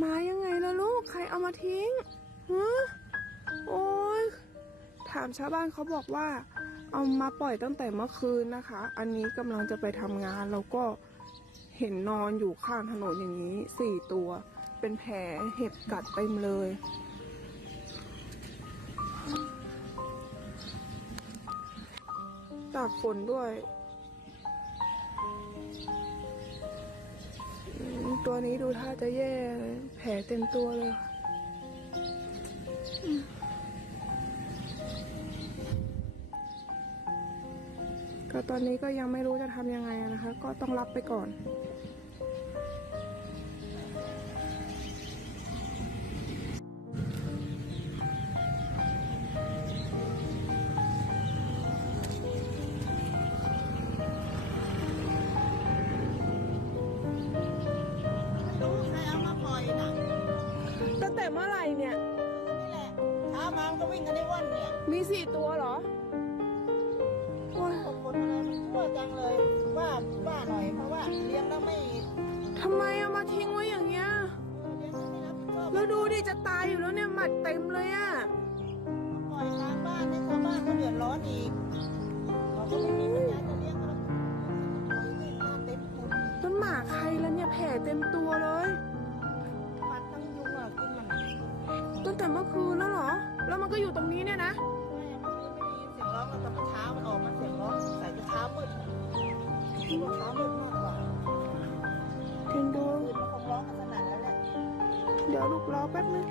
มายังไงล่ะลูกใครเอามาทิ้งฮะโอ้ยถามชาวบ้านเขาบอกว่าเอามาปล่อยตั้งแต่เมื่อคืนนะคะอันนี้กำลังจะไปทำงานแล้วก็เห็นนอนอยู่ข้างถนนอย่างนี้4 ตัวเป็นแผลเห็บกัดเต็มเลยตากฝนด้วยตัวนี้ดูท่าจะแย่เลยแผลเต็มตัวเลยก็ตอนนี้ก็ยังไม่รู้จะทำยังไงนะคะก็ต้องรับไปก่อนใครเอามาปล่อยน่ะตั้งแต่เมื่อไหร่เนี่ย นี่แหละเช้ามามันก็วิ่งกันได้วันเนี่ยมี4 ตัวเหรอโอ้ย คนอะไรมันชั่วจังเลยว่าหน่อยเพราะว่าเลี้ยงแล้วไม่ทำไมเอามาทิ้งไว้อย่างเงี้ยเลี้ยงแล้วไม่รับผิดชอบแล้วดูดิจะตายอยู่แล้วเนี่ยหมัดเต็มเลยอ่ะปล่อยกลางบ้านให้ชาวบ้านเขาเดือดร้อนอีกเราก็ไม่มีปัญญาจะเลี้ยงแล้วปล่อยให้หน้าเต็มหมดต้นหมาใครแล้วเนี่ยแผลเต็มตัวเลยปัดทั้งยุงอ่ะกินมันตั้งแต่เมื่อคืนแล้วเหรอแล้วมันก็อยู่ตรงนี้เนี่ยนะไม่ได้ยินเสียงร้องแล้วตอนเช้ามันออกมาเสียงร้องใส่จะเช้ามืดคิดว่าเช้ามืดมากกว่าเอ็นดู มืดมันคงร้องกันสนั่นแล้วแหละเดี๋ยวลูกรอแป๊บนึง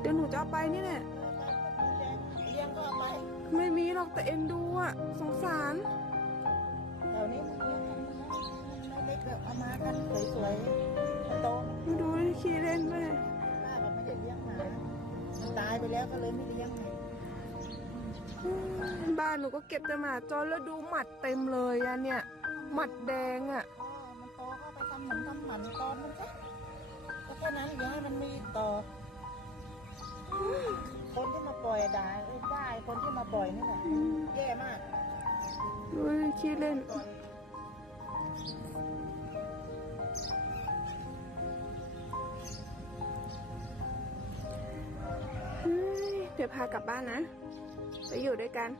เดี๋ยวหนูจะเอาไปนี่แหละเลี้ยงก็เอาไปไม่มีหรอกแต่เอ็นดูอ่ะสงสารแถวนี้มันเลี้ยงกันไม่เล็กแบบเอามากันสวยๆโตดูขี้เล่นด้วย ป้าก็ไม่ได้เลี้ยงหมามันตายไปแล้วก็เลยไม่เลี้ยงไงบ้านหนูก็เก็บแต่หมาจรแล้วดูหมัดเต็มเลยอะเนี่ยหมัดแดงอ่ะมันโตก็ไปทำหมันตอนมันก็แค่นั้นอย่าให้มันมีต่อคนที่มาปล่อยด่าได้คนที่มาปล่อยนี่แหละแย่มากดูขี้เล่นเดี๋ยวพากลับบ้านนะไปอยู่ด้วยกัน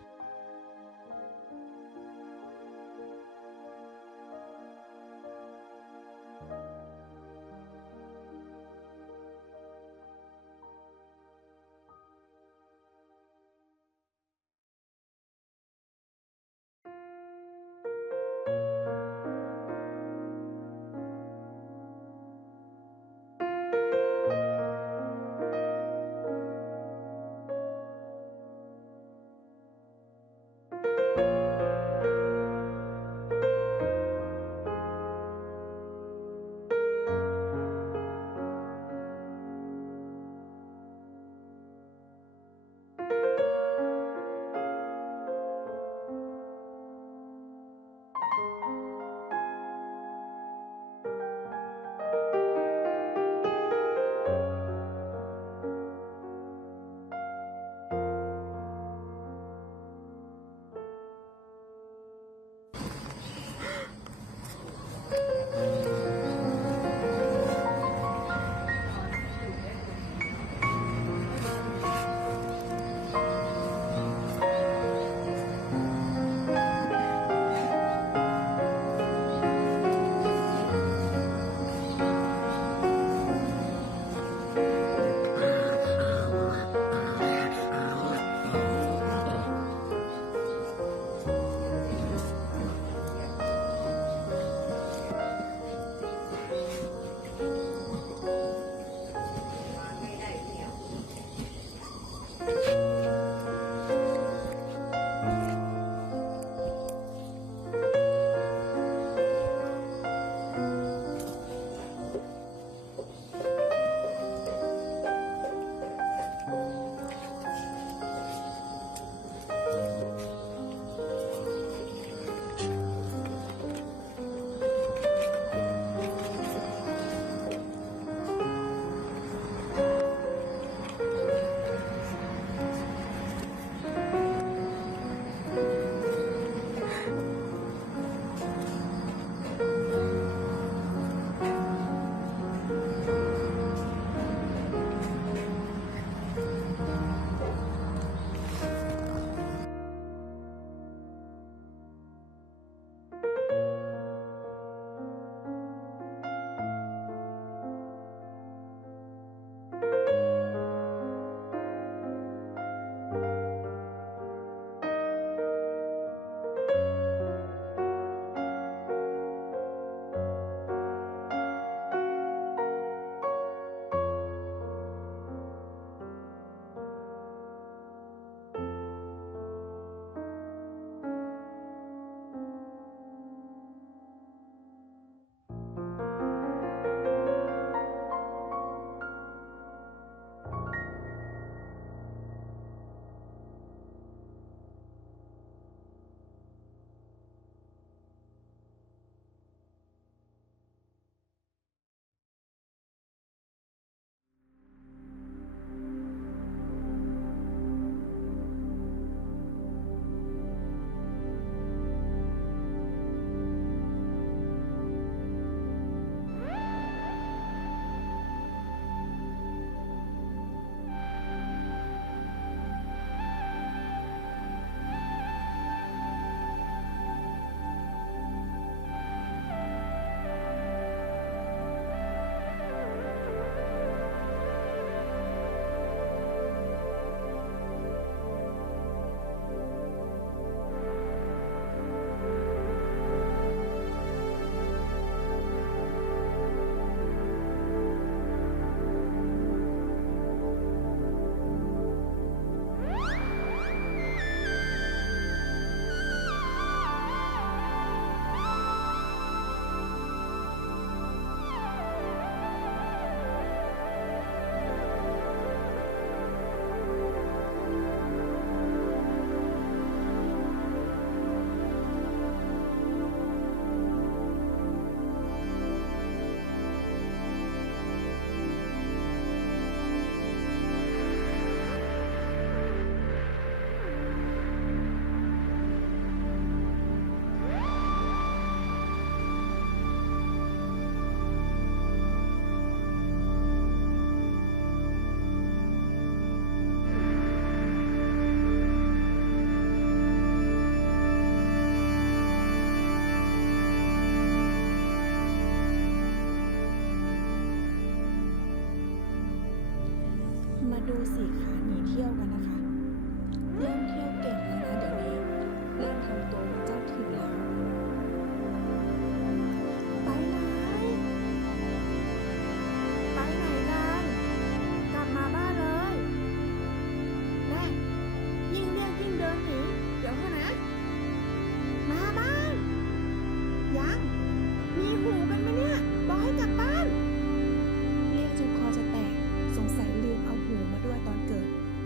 ดูสิคะหนีเที่ยวกันนะคะ